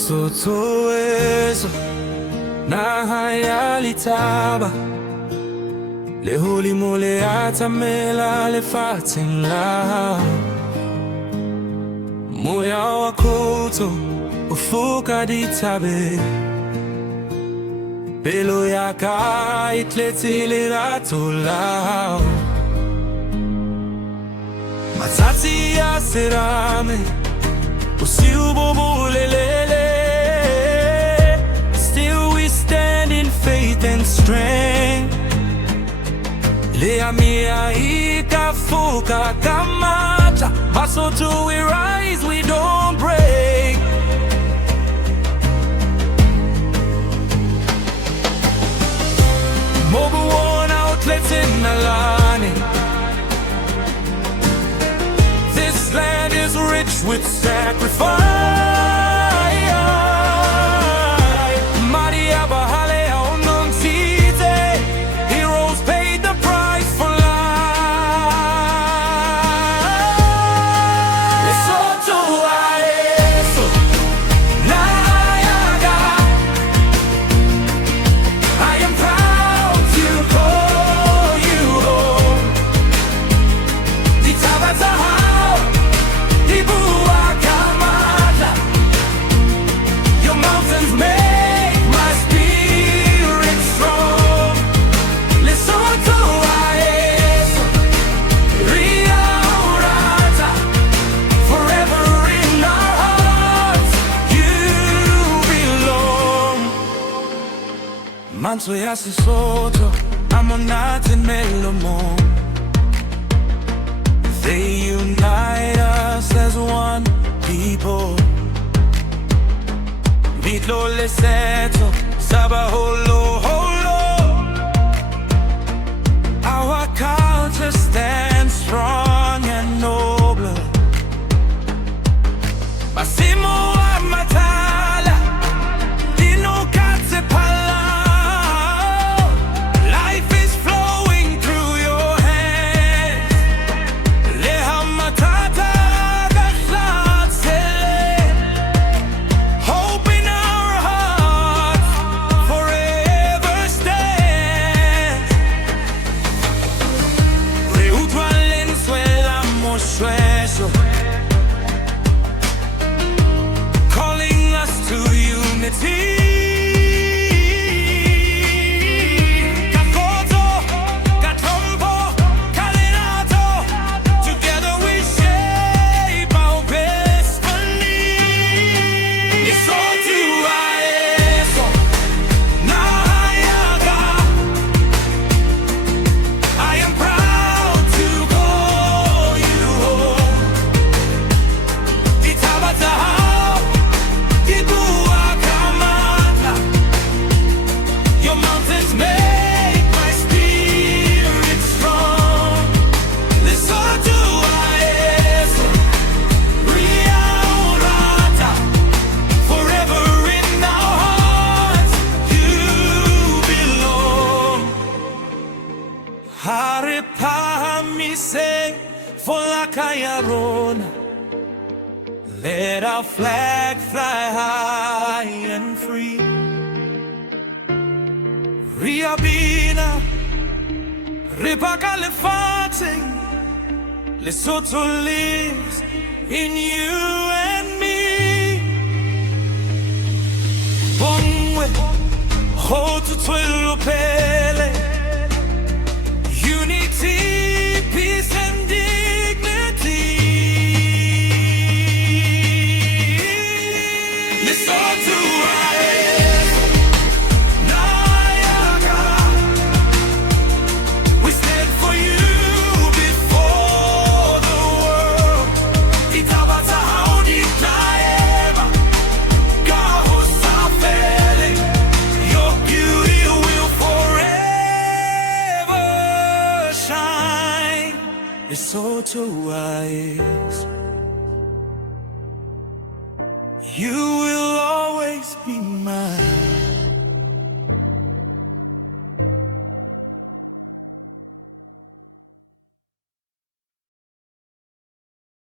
Lesotho Haeso naha ya litaba le holimo le atamela lefatsheng la moya wa khotso o foka dithabeng pelo ya ka e tletse lerato la hao matsatsi a serame bosiu bo bolelele. Still we stand in faith and strength. Leamia ikafuka kamata Basotho we rise, we don't break. Mobile worn outlets in Alani. This land is rich with sacrifice. Maria Bahale Onon Site, heroes paid the price for life. Lesotho Haeso, Nayaga. I am proud to call you home. The Tabatahao, the Buakamata. Your mountains make my spirit strong. Lesotho Haeso, Riaurata. Forever in our hearts, you belong. Manso ya Sesotho, amonate melomon. They unite us as one people. Mitlo Lesotho, Sabaholo, holo. Our culture stands strong and noble. Masimo Amatala, Dino Katsepala. Life is flowing through your hands. Lehamatata, Gahlatsele. Hope in our hearts forever stands. Reutwalen swela moshweso, calling us to unity. Kakoto, Katombo, Kalinato. Together we shape our destiny. Lesotho Haeso, Nayaga. I am proud to call you home. Itabatahao, Ibuakamata. Your mountains make my spirit strong. Lesotho Haeso, Riaurata. Forever in our hearts, you belong. Haripamise Folakayarona. Let our flag fly high and free. Riabina, Ripaka Lefating. Lesotho lives in you and me. Bongwe, Hotu Twelo Pele. Unity, peace and dignity. Lesotho Haeso, Nayaga. We stand for you before the world. Itabatahao Diknaema, Gahosafele. Your beauty will forever shine. Lesotho Haeso, you